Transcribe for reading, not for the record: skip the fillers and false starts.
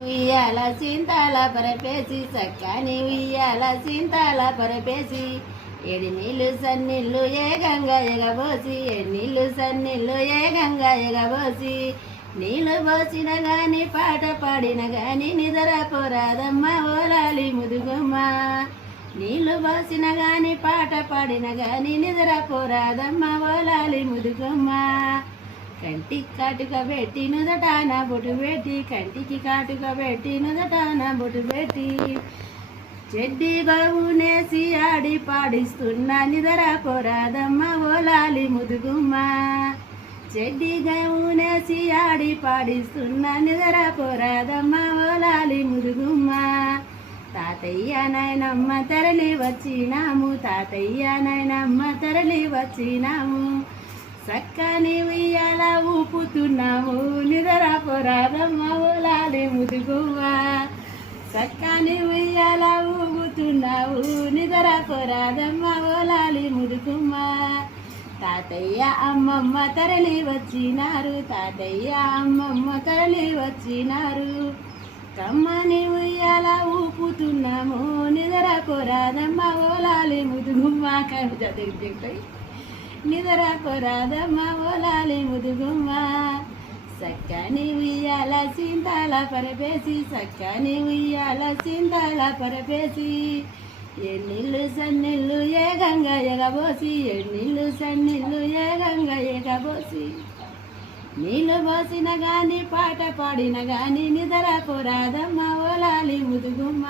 ఉయ్యాల చింతాల పరపేసి చక్కని ఉయ్యాల చింతాల పరపేసి ఏడి నీళ్ళు సన్నీళ్ళు ఏకంగా ఎగబోసి ఏడు నీళ్ళు సన్నీళ్ళు ఏకంగా ఎగబోసి నీళ్ళు పోసిన గాని పాట పాడిన గాని నిద్ర పోరాదమ్మ ఓలాలి ముదుగుమ్మ నీళ్ళు పోసిన గాని పాట పాడిన గాని నిద్ర పోరాదమ్మ ఓలాలి ముదుగుమ్మ కంటికి కాటుక పెట్టి నుదటాన బొట్టు పెట్టి కంటికి కాటుక పెట్టి నుదటాన బొట్టు పెట్టి చెడ్డి బావునేసి ఆడి పాడిస్తున్నా నిదర పోరాదమ్మ ఓలాలి ముదుగుమ్మ చెడ్డి గవునేసి ఆడి పాడిస్తున్నా నిదర పోరాదమ్మ ఓలాలి ముదుగుమ్మ తాతయ్య నాయనమ్మ తరలి వచ్చినాము తాతయ్య నాయనమ్మ తరలి వచ్చినాము చక్కని ఉయ్యాల ఊపుతున్నాము నిద్ర పోరాదమ్మ ఓలాలి ముదుగుమ్మ చక్కని ఉయ్యాల ఊపుతున్నావు నిద్ర పోరాదమ్మ ఓలాలి ముదుగుమ్మ తాతయ్య అమ్మమ్మ తరలి వచ్చినారు తాతయ్య అమ్మమ్మ తరలి వచ్చినారు కమ్మని ఉయ్యాల ఊపుతున్నాము నిద్ర పోరాదమ్మ ఓలాలి ముదుగుమ్మ నిద్ర పోరాదమ్మ ఓలాలి ముదుగుమ్మ చక్కని ఉయ్యాల చింతాల పరపేసి చక్కని ఉయ్యాల చింతాల పరపేసి ఎన్నీళ్ళు సన్నీళ్ళు ఏకంగా ఎగబోసి ఎన్నీళ్ళు సన్నీళ్ళు ఏకంగా ఎగబోసి నీళ్ళు పోసిన గాని పాట పాడిన గాని నిద్ర పోరాదమ్మ ఓలాలి ముదుగుమ్మ